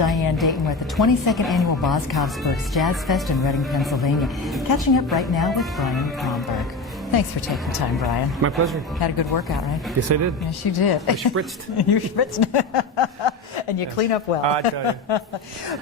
Diane Dayton. We're at the 22nd Annual Boscovsburgs Jazz Fest in Reading, Pennsylvania. Catching up right now with Brian Bromberg. Thanks for taking time, Brian. My pleasure. Had a good workout, right? Yes, I did. Yes, you did. I spritzed. You spritzed. And you clean up well. I tell you.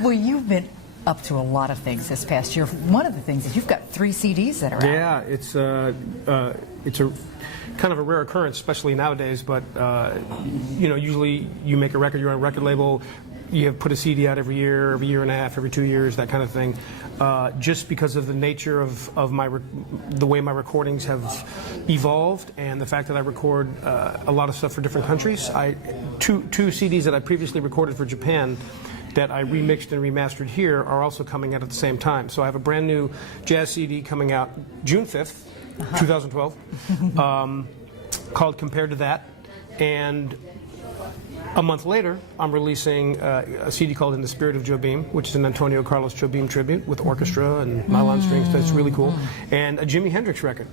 Well, you've been up to a lot of things this past year. One of the things is you've got 3 CDs that are out. Yeah, it's a kind of a rare occurrence, especially nowadays. But you know, usually you make a record, you're on a record label, you have put a CD out every year and a half, every 2 years, that kind of thing. Just because of the nature of the way my recordings have evolved, and the fact that I record a lot of stuff for different countries. Two CDs that I previously recorded for Japan that I remixed and remastered here are also coming out at the same time. So I have a brand new jazz CD coming out June 5th, 2012, called Compared to That. And a month later, I'm releasing a CD called In the Spirit of Jobim, which is an Antonio Carlos Jobim tribute with orchestra and nylon strings. That's really cool. And a Jimi Hendrix record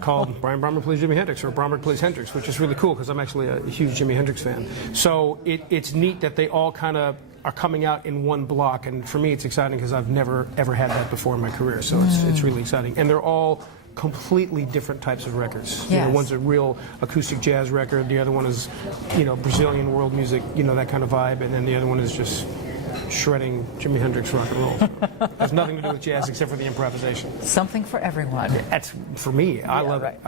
called Brian Bromberg Plays Jimi Hendrix, or Bromberg Plays Hendrix, which is really cool because I'm actually a huge Jimi Hendrix fan. So it's neat that they all kind of are coming out in one block, and for me it's exciting because I've never ever had that before in my career. So it's really exciting, and they're all completely different types of records. Yes. You know, one's a real acoustic jazz record, the other one is, you know, Brazilian world music, you know, that kind of vibe, and then the other one is just shredding Jimi Hendrix rock and roll. Has nothing to do with jazz except for the improvisation. Something for everyone. That's for me. I love it.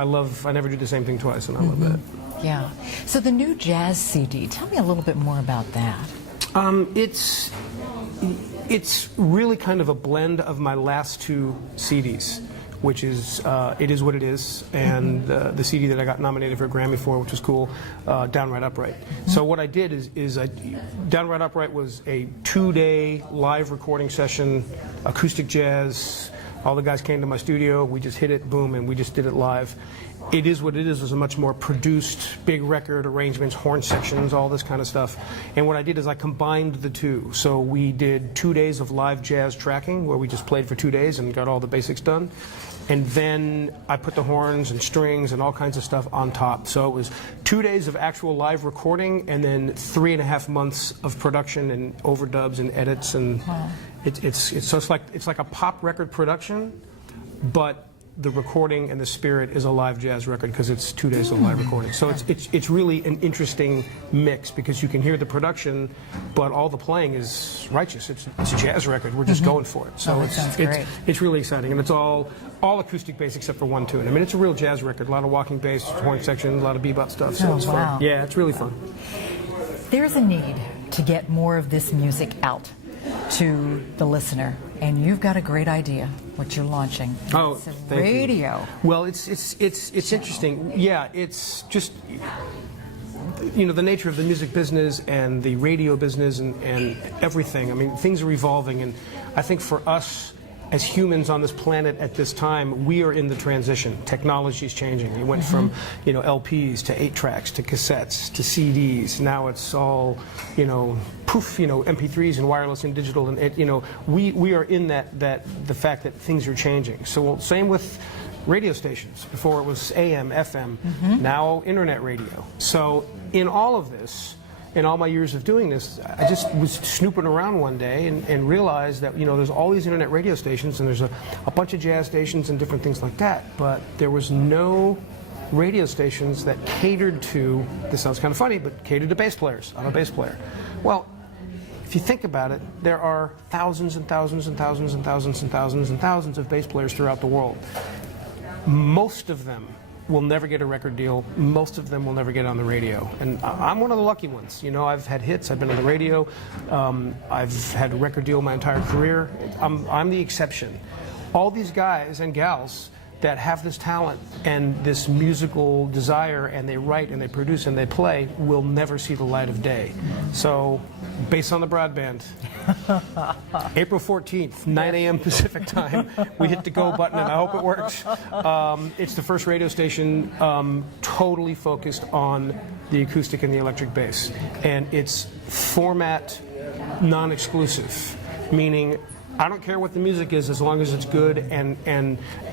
I never do the same thing twice, and I love that. Yeah. So the new jazz CD, tell me a little bit more about that. It's really kind of a blend of my last 2 CDs, which is It Is What It Is, and the CD that I got nominated for a Grammy for, which was cool, Downright Upright. So what I did is Downright Upright was a 2-day live recording session, acoustic jazz. All the guys came to my studio, we just hit it, boom, and we just did it live. It Is What It Is was a much more produced, big record, arrangements, horn sections, all this kind of stuff. And what I did is I combined the 2. So we did 2 days of live jazz tracking, where we just played for 2 days and got all the basics done. And then I put the horns and strings and all kinds of stuff on top. So it was 2 days of actual live recording, and then 3.5 months of production and overdubs and edits. And it's like a pop record production, but the recording and the spirit is a live jazz record because it's 2 days of live recording. So it's really an interesting mix because you can hear the production, but all the playing is righteous. It's a jazz record. We're just going for it. So it's really exciting, and it's all acoustic bass except for one tune. I mean, it's a real jazz record. A lot of walking bass, horn section, a lot of bebop stuff. So it's fun. Yeah, it's really fun. There's a need to get more of this music out to the listener, and you've got a great idea what you're launching. Oh, it's thank radio. You. Well, it's interesting. Yeah, it's just, you know, the nature of the music business and the radio business and everything. I mean, things are evolving, and I think for us as humans on this planet at this time, we are in the transition. Technology is changing. It went from, you know, LPs to 8-tracks to cassettes to CDs. Now it's all, you know, poof, you know, MP3s and wireless and digital, and you know, we are in the fact that things are changing. So same with radio stations. Before it was AM, FM, now internet radio. So in all of this, in all my years of doing this, I just was snooping around one day and realized that, you know, there's all these internet radio stations, and there's a bunch of jazz stations and different things like that, but there was no radio stations that catered to, this sounds kind of funny, but catered to bass players. I'm a bass player. Well, if you think about it, there are thousands and thousands and thousands and thousands and thousands and thousands of bass players throughout the world. Most of them will never get a record deal. Most of them will never get on the radio. And I'm one of the lucky ones. You know, I've had hits, I've been on the radio, I've had a record deal my entire career. I'm the exception. All these guys and gals that have this talent and this musical desire, and they write and they produce and they play, will never see the light of day. So, based on the broadband, April 14th, 9 a.m. Pacific time, we hit the go button, and I hope it works. It's the first radio station totally focused on the acoustic and the electric bass. And it's format non-exclusive, meaning I don't care what the music is as long as it's good and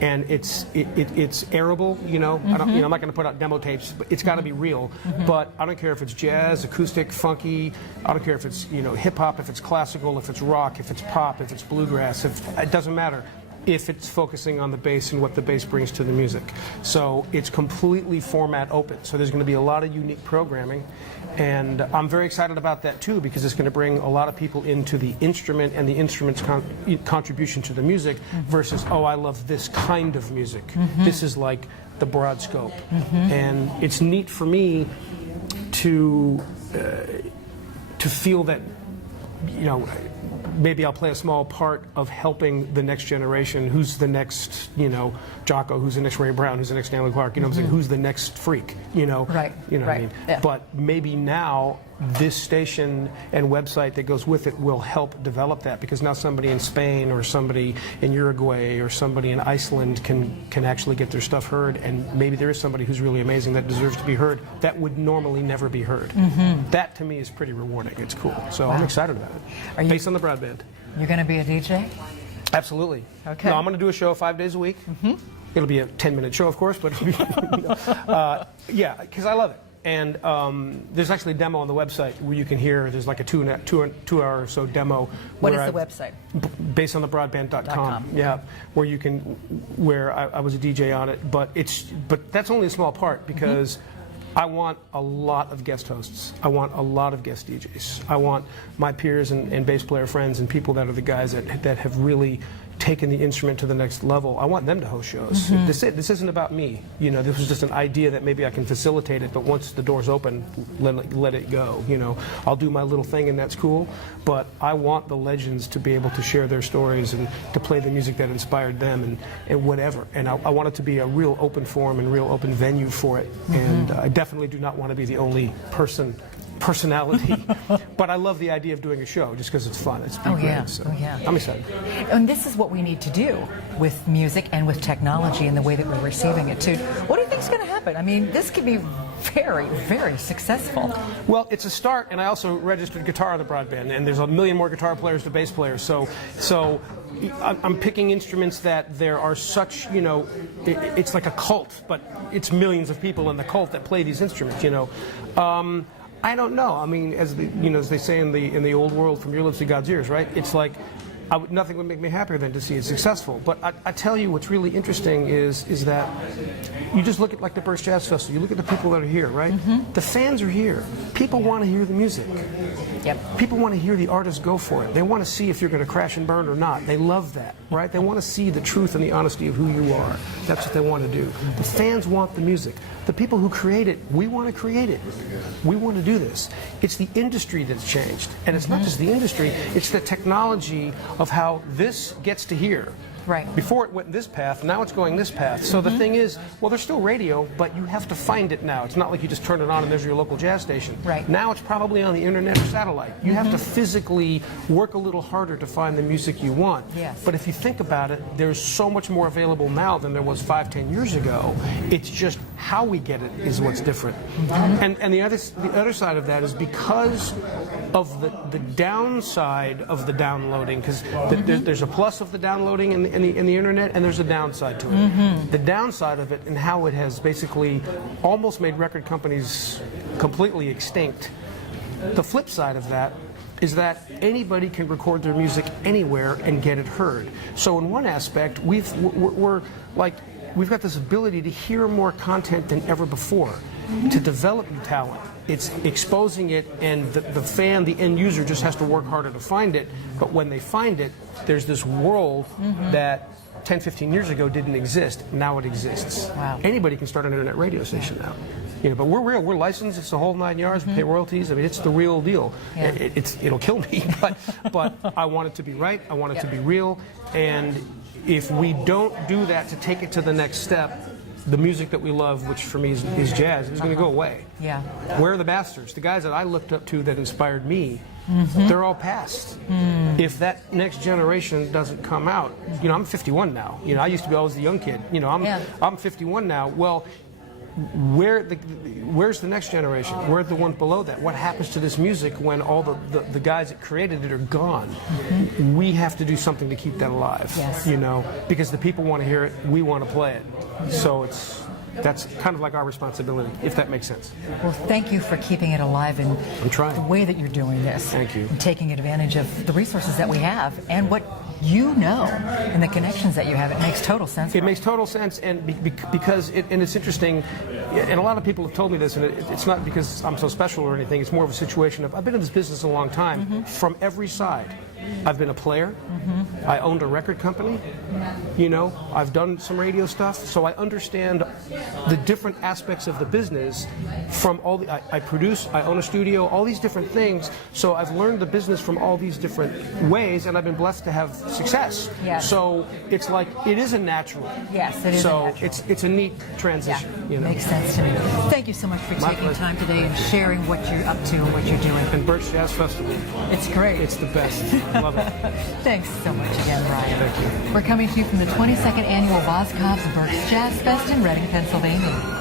it's airable. You know, I'm not going to put out demo tapes, but it's got to be real. But I don't care if it's jazz, acoustic, funky. I don't care if it's hip hop, if it's classical, if it's rock, if it's pop, if it's bluegrass. It doesn't matter if it's focusing on the bass and what the bass brings to the music. So it's completely format open. So there's going to be a lot of unique programming. And I'm very excited about that too, because it's going to bring a lot of people into the instrument and the instrument's contribution to the music versus, oh, I love this kind of music. This is like the broad scope. And it's neat for me to feel that, maybe I'll play a small part of helping the next generation. Who's the next, Jocko? Who's the next Ray Brown? Who's the next Stanley Clarke? I'm saying, who's the next freak? Right. What I mean? Yeah. But maybe now this station and website that goes with it will help develop that, because now somebody in Spain or somebody in Uruguay or somebody in Iceland can actually get their stuff heard, and maybe there is somebody who's really amazing that deserves to be heard that would normally never be heard. That to me is pretty rewarding. It's cool. So I'm excited about it. Based on the broadband. You're going to be a DJ? Absolutely. Okay. No, I'm going to do a show 5 days a week. It'll be a 10-minute show, of course, but it'll be, yeah, because I love it. And there's actually a demo on the website where you can hear. There's like a two hour or so demo. What is the website? Based on the broadband.com. Yeah, where you can, where I was a DJ on it, but that's only a small part, because I want a lot of guest hosts. I want a lot of guest DJs. I want my peers and bass player friends and people that are the guys that have really taken the instrument to the next level. I want them to host shows. This isn't about me. This was just an idea that maybe I can facilitate it, but once the door's open, let it go. I'll do my little thing and that's cool, but I want the legends to be able to share their stories and to play the music that inspired them and whatever. And I want it to be a real open forum and real open venue for it. And I definitely do not want to be the only personality, but I love the idea of doing a show just because it's fun. It's great, so I'm excited. And this is what we need to do with music and with technology and the way that we're receiving it too. What do you think is going to happen? I mean, this could be very, very successful. Well, it's a start, and I also registered guitar on the broadband, and there's a million more guitar players to bass players. So I'm picking instruments that there are such, it's like a cult, but it's millions of people in the cult that play these instruments. I don't know. I mean, as they say in the old world, from your lips to God's ears, right? It's like nothing would make me happier than to see it successful. But I tell you, what's really interesting is that you just look at like the Burst Jazz Festival. You look at the people that are here, right? The fans are here. People want to hear the music. Yep. People want to hear the artist go for it. They want to see if you're going to crash and burn or not. They love that, right? They want to see the truth and the honesty of who you are. That's what they want to do. The fans want the music. The people who create it, we want to create it. We want to do this. It's the industry that's changed. And it's not just the industry, it's the technology of how this gets to here. Right. Before it went this path, now it's going this path. So the thing is, well, there's still radio, but you have to find it now. It's not like you just turn it on and there's your local jazz station. Right. Now it's probably on the internet or satellite. You have to physically work a little harder to find the music you want. Yes. But if you think about it, there's so much more available now than there was 5-10 years ago. It's just how we get it is what's different. And the other side of that is because of the downside of the downloading, because there's a plus of the downloading in the internet, and there's a downside to it. The downside of it and how it has basically almost made record companies completely extinct. The flip side of that is that anybody can record their music anywhere and get it heard. So in one aspect, we've got this ability to hear more content than ever before, to develop new talent. It's exposing it, and the end user just has to work harder to find it. But when they find it, there's this world that 10, 15 years ago didn't exist. Now it exists. Wow. Anybody can start an internet radio station now. But we're real. We're licensed. It's the whole 9 yards. We pay royalties. I mean, it's the real deal. Yeah. It'll kill me, but I want it to be right. I want it to be real. And if we don't do that to take it to the next step, the music that we love, which for me is jazz, is going to go away. Yeah. Where are the masters? The guys that I looked up to that inspired me, they're all past. If that next generation doesn't come out, I'm 51 now. I used to be always the young kid. I'm 51 now. Well, where's the next generation? Where's the one below that? What happens to this music when all the guys that created it are gone? Mm-hmm. We have to do something to keep that alive. Yes. You know, because the people want to hear it, we want to play it. So that's kind of like our responsibility, if that makes sense. Well, thank you for keeping it alive in I'm trying. the way that you're doing this. Thank you. And taking advantage of the resources that we have and what you know and the connections that you have. It makes total sense. It makes total sense, and because and it's interesting, and a lot of people have told me this, and it's not because I'm so special or anything. It's more of a situation of I've been in this business a long time, mm-hmm. from every side. I've been a player. Mm-hmm. I owned a record company. You know, I've done some radio stuff, so I understand the different aspects of the business. From all the, I produce, I own a studio, all these different things. So I've learned the business from all these different ways, and I've been blessed to have success. Yes. So it's like it is a natural. Yes, it is. So a natural. it's a neat transition. Yeah, you know, makes sense to me. Thank you so much for taking time today and sharing what you're up to and what you're doing. And Birch Jazz Festival. It's great. It's the best. Love it. Thanks so much again, Brian. Thank you. We're coming to you from the 22nd Annual Boscov's Berks Jazz Fest in Reading, Pennsylvania.